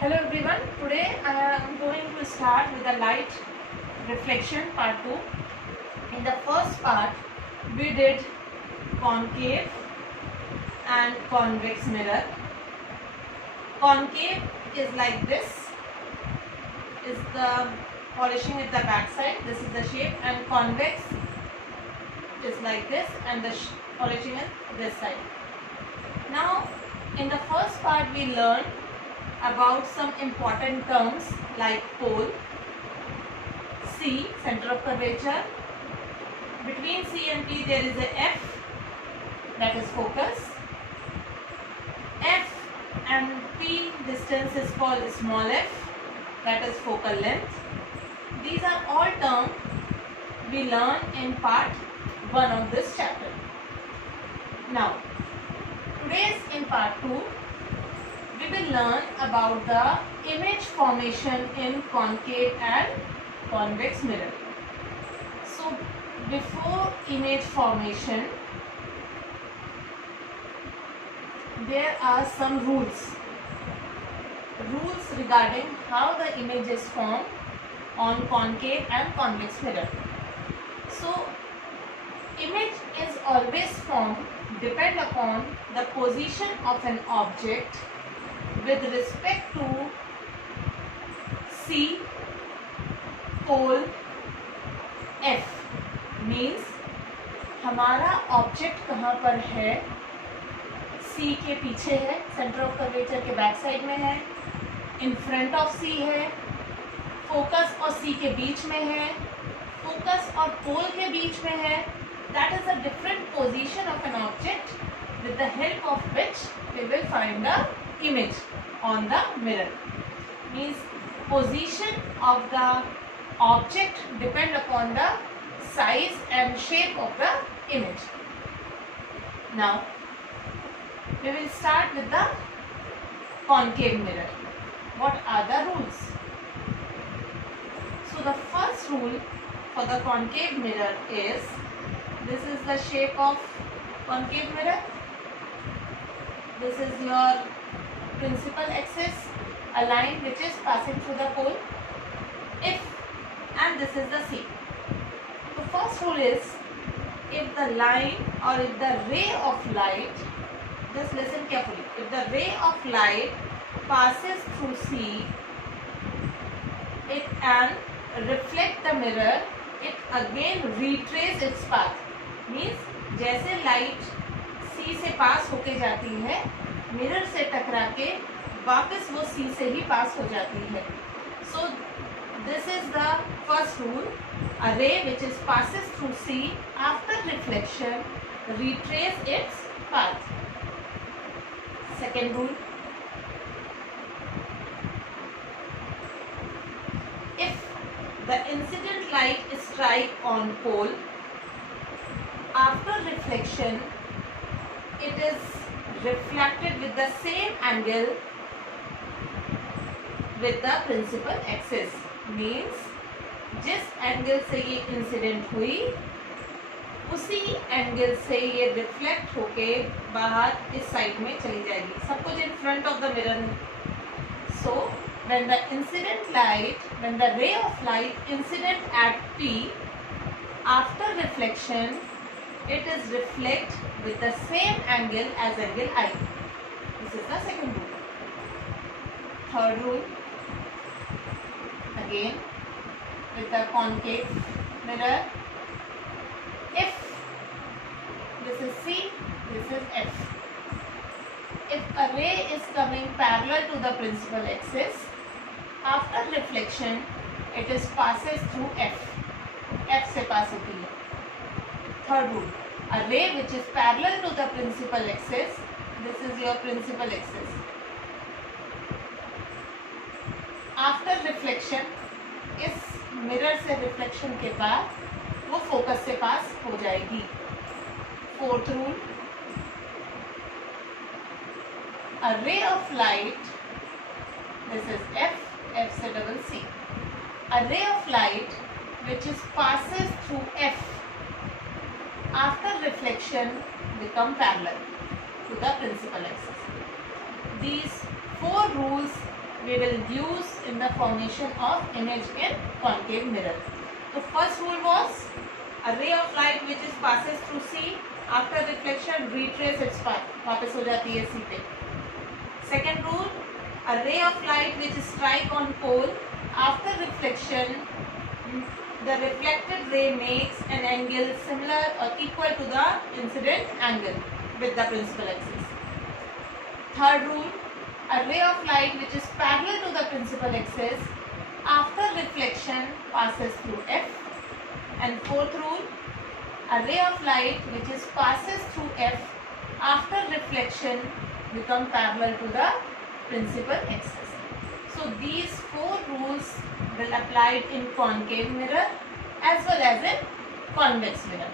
Hello everyone, today I am going to start with the light reflection part 2. In the first part we did concave and convex mirror. Concave is like this, is the polishing at the back side, this is the shape, and convex is like this and the polishing at this side. Now in the first part we learned about some important terms like pole, C, center of curvature. Between C and P there is a F, that is focus. F and P distance is called small f, that is focal length. These are all terms we learn in part 1 of this chapter. Now, today's in part 2 we will learn about the image formation in concave and convex mirror. So before image formation there are some rules regarding how the image is formed on concave and convex mirror. So image is always formed depend upon the position of an object with respect to C, pole F. Means हमारा object कहाँ पर है, C के पीछे है, centre of curvature के back side में है, इन फ्रंट ऑफ C है, फोकस और C के बीच में है, फोकस और पोल के बीच में है. That is a different position of an object with the help of which we will find the image on the mirror. Means position of the object depend upon the size and shape of the image. Now we will start with the concave mirror. What are the rules? So the first rule for the concave mirror is, this is the shape of concave mirror. This is your principal axis, a line which is passing through the pole, and this is the C. The first rule is, if the line or if the ray of light, just listen carefully, if the ray of light passes through C, it and reflect the mirror, it again retrace its path. Means जैसे light C से पास होके जाती है, mirror से टकरा के वापस वो C से ही पास हो जाती है. So this is the first rule. A ray which is passes through C after reflection retrace its path. Second rule, if the incident light strike on pole, after reflection it is reflected with the same angle with the principal axis. Means जिस angle से ये incident हुई उसी angle से ये reflect होके बाहर इस साइड में चली जाएगी. सब कुछ in front of the mirror. So when the incident light, when the ray of light incident at P, after reflection it is reflect with the same angle as angle I. This is the second rule. Third rule, again with the concave mirror, if this is C, this is F. If a ray is coming parallel to the principal axis, after reflection it is passes through F. F से पास होती है. Third rule, a ray which is parallel to the principal axis, this is your principal axis. After reflection, इस mirror से reflection के बाद वो focus से पास हो जाएगी. Fourth rule, a ray of light, this is F, F से double C. A ray of light which is passes through F after reflection become parallel to the principal axis. These four rules we will use in the formation of image in concave mirror. So first rule was a ray of light which is passes through C after reflection retrace its path, वापस हो जाती है C पे. Second rule, a ray of light which strike on pole after reflection, the reflected ray makes an angle similar or equal to the incident angle with the principal axis. Third rule, a ray of light which is parallel to the principal axis after reflection passes through F. And fourth rule, a ray of light which is passes through F after reflection become parallel to the principal axis. So these four rules will applied in concave mirror as well as in convex mirror.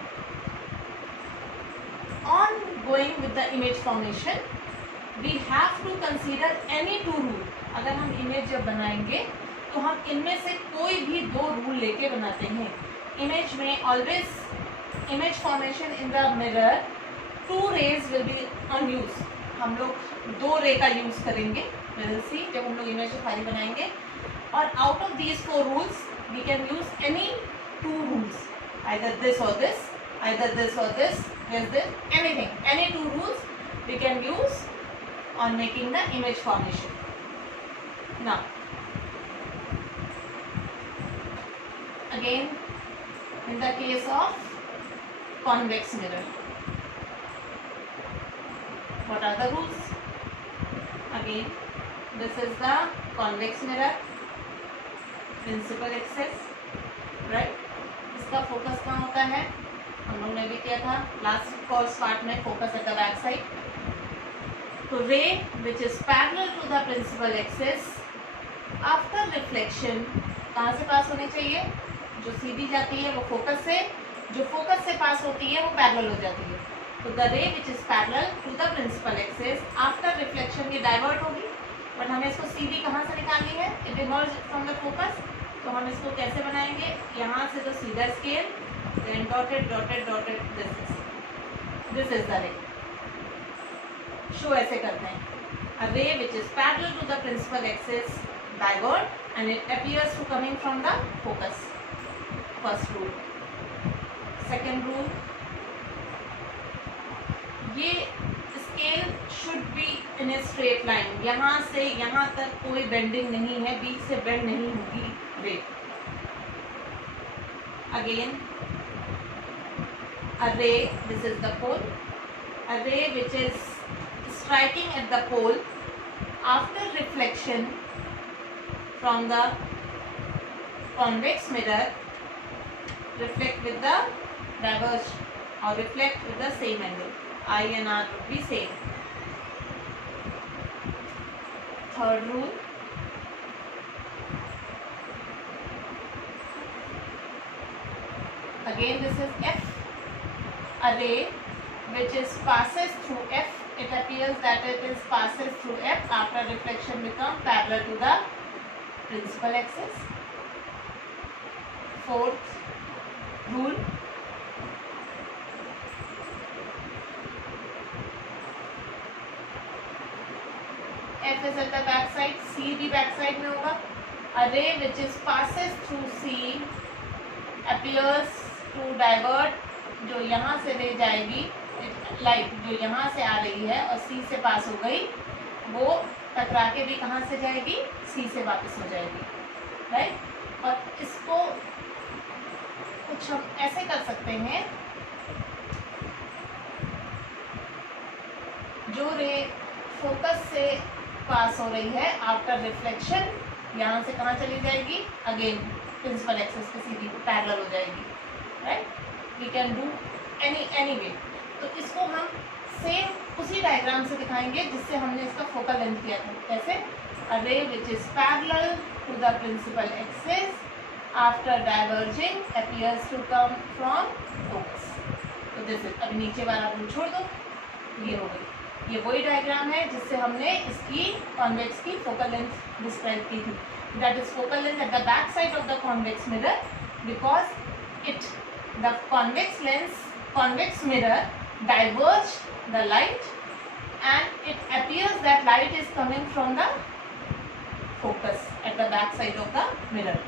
On going with the image formation, we have to consider any two rule. अगर हम image जब बनाएंगे तो हम इनमें से कोई भी दो रूल लेके बनाते हैं. इमेज में always image formation in the mirror two rays will be on use. हम लोग दो रे का यूज करेंगे मिरर सी जब हम लोग इमेज खाली बनाएंगे. और out of these four rules we can use any two rules, either this और दिस, आइदर दिस और this, anything, any two rules we can use on making the image formation. Now again in the case of convex mirror, what are the rules? Again this is the convex mirror, principal axis, right? इसका focus कहाँ होता है? हम लोग ने भी किया था लास्ट कोर्स पार्ट में, focus at the back side. तो ray which is parallel to the principal axis after reflection कहाँ से पास होनी चाहिए? जो सीधी जाती है वो फोकस से, जो फोकस से पास होती है वो पैरेलल हो जाती है. तो the ray which is parallel to the principal axis after reflection ये डाइवर्ट होगी, बट हमें इसको सीधी कहाँ से निकालनी है? It emerges from the focus. तो हम इसको कैसे बनाएंगे? यहाँ से तो सीधा scale, then dotted dotted dotted, this is the ray. Show ऐसे करते हैं. A ray which is parallel to the principal axis divert and it appears to coming from the focus. First rule. Second rule, ये scale should be in a straight line. यहाँ से यहाँ तक कोई bending नहीं है, बीच से bend नहीं होगी ray. Again, a ray, this is the pole. A ray which is striking at the pole after reflection from the convex mirror reflect with the diverge or reflect with the same angle. I and R would be same. Third rule, again this is F, a ray which is passes through F. It appears that it is passes through F after reflection become parallel to the principal axis. Fourth rule, F is at the back side, C भी back side में होगा. A ray which is passes through C appears to divert, जो यहाँ से ले जाएगी light, जो यहाँ से आ रही है और C से पास हो गई, वो टकरा के भी कहाँ से जाएगी? C से वापस हो जाएगी, राइट? और इसको कुछ हम ऐसे कर सकते हैं, जो रे फोकस से पास हो रही है आफ्टर रिफ्लेक्शन यहाँ से कहाँ चली जाएगी? अगेन प्रिंसिपल एक्सिस के सीधी पैरेलल हो जाएगी, right? We can do any way. तो इसको हम सेम उसी डायग्राम से दिखाएंगे जिससे हमने इसका फोकल लेंथ किया था. कैसे? A ray which is parallel to the principal axis after diverging appears to come from focus. तो दिस इज, अब नीचे वाला रूल छोड़ दो, ये हो गई. ये वही डायग्राम है जिससे हमने इसकी कॉन्वेक्स की फोकल लेंथ डिस्क्राइब की थी. That is focal length at the back side of the convex mirror, because it the convex mirror diverge the light and it appears that light is coming from the focus at the back side of the mirror.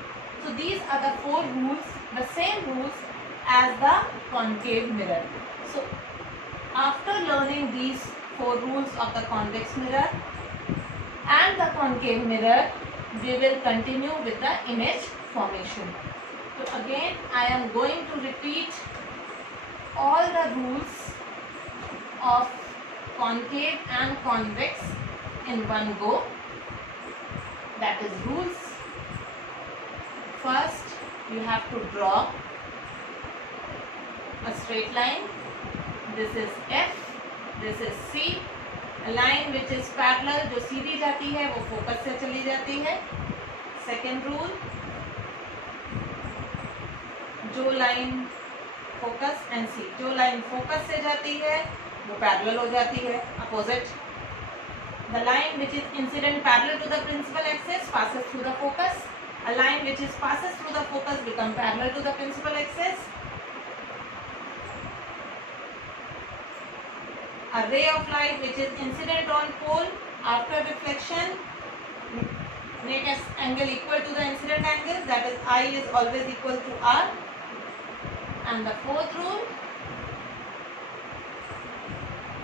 So these are the 4 rules, the same rules as the concave mirror. So after learning these 4 rules of the convex mirror and the concave mirror, we will continue with the image formation. So again I am going to repeat all the rules of concave and convex in one go. That is rules. First you have to draw a straight line. This is F, this is C. A line which is parallel, जो सीधी जाती है वो focus से चली जाती है. Second rule, जो line focus and सी, जो लाइन फोकस से जाती है वो पैरेलल हो जाती है, opposite. The line which is incident parallel to the principal axis passes through the focus. A line which is passes through the focus become parallel to the principal axis. A ray of light which is incident on pole after reflection make an angle equal to the incident angle, that is I is always equal to R. And the fourth rule,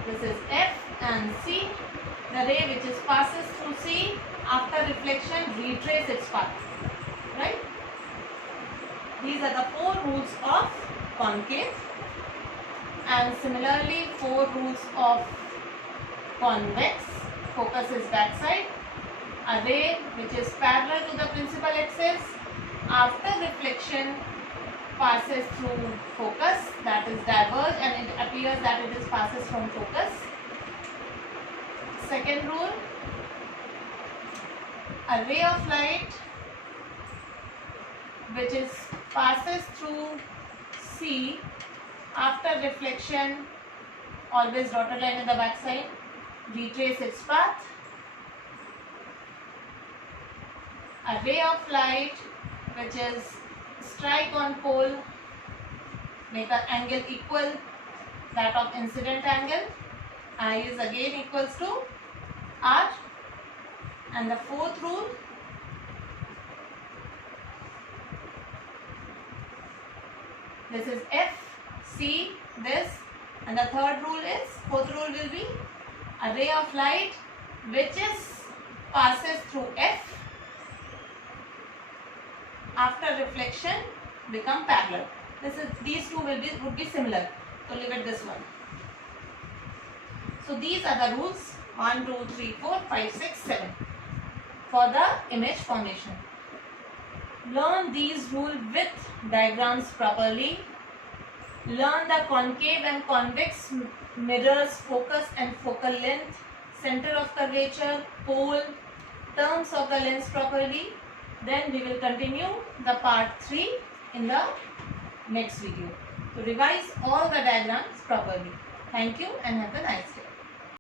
this is F and C. The ray which is passes through C after reflection retrace its path. Right? These are the 4 rules of concave. And similarly 4 rules of convex. Focus is backside. A ray which is parallel to the principal axis after reflection passes through focus, that is diverge, and it appears that it is passes from focus. Second rule, a ray of light which is passes through C after reflection, always dotted line in the back side, retrace its path. A ray of light which is strike on pole, make an angle equal that of incident angle. I is again equals to R. And the fourth rule, this is F, C, this, and the fourth rule will be a ray of light which passes through F after reflection become parallel. These two would be similar. So leave it this one. So these are the rules 1, 2, 3, 4, 5, 6, 7 for the image formation. Learn these rules with diagrams properly. Learn the concave and convex mirrors, focus and focal length, center of curvature, pole, terms of the lens properly. Then we will continue the part 3 in the next video. So revise all the diagrams properly. Thank you and have a nice day.